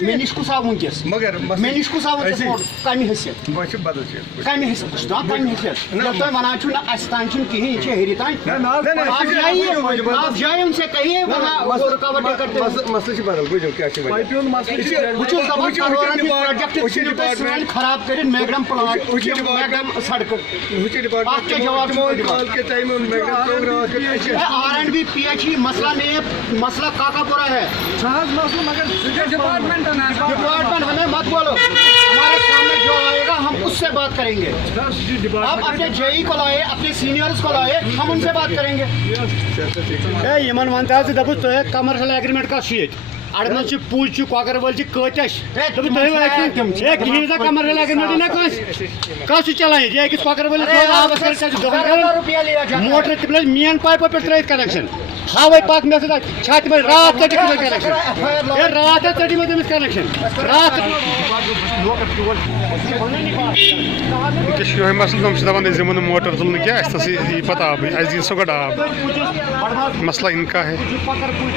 مےٚ نِش کُس آو وٕنکٮ۪س مےٚ نِش کُس آو وٕنکٮ۪س موٹر کَمہِ حیثیت کَمہِ حیثیت بہٕ چھُس دَپان کَمہِ حیثیت ییٚلہِ تُہۍ وَنان چھُو نہ اَسہِ تانۍ چھُنہٕ کِہیٖنۍ یہِ چھِ ہیٚرِ تانۍ آپ جائیں ان سے کہیے وہاں وہ رکاوٹیں کرتے ہیں مسئلہ چھُ بدل بوٗزِو کیٛاہ چھُ بہٕ چھُس دَپان کَرورَن ہٕنٛدۍ پرٛوجَکٹ ژھٕنِو تُہۍ سٲنۍ خراب کٔرِتھ میگڈم پٕلانٹ میگڈم سڑکہٕ اَتھ کیٛاہ جواب چھُ R&B PH مسئلہ نہیں ہے مسئلہ کاکاپورہ ہے ڈپارٹمنٹ ہمیں مت بولو ہمارے سامنے جو آئے گا ہم اس سے بات کریں گے آپ اپنے JE کو لائے اپنے سینئرز کو لائے ہم ان سے بات کریں گے یمن ون دپس تھی کمرشل ایگریمنٹ کس اڑمن پوج کۄکر وٲلۍ کۭتیاہ کہین سا کمرشل ایگریمنٹ نا کس چلان یہ أکِس کۄکر وٲلِس آبس موٹر تم مین پایپو پہ ترٲیِتھ کنیکشن ہاوے پک مے سا تم رات ژٹِکھ تمس کنیکشن رات ژٹی مے تمس کنیکشن رات یہ مسئلہ تم دپان أسۍ دِمو نہٕ موٹر تُلنہٕ کینٛہہ اَسہِ تھَسا یی پتہٕ آبٕے اَسہِ دِیِن سۄ گۄڈٕ آب مسئلہ ان کا ہے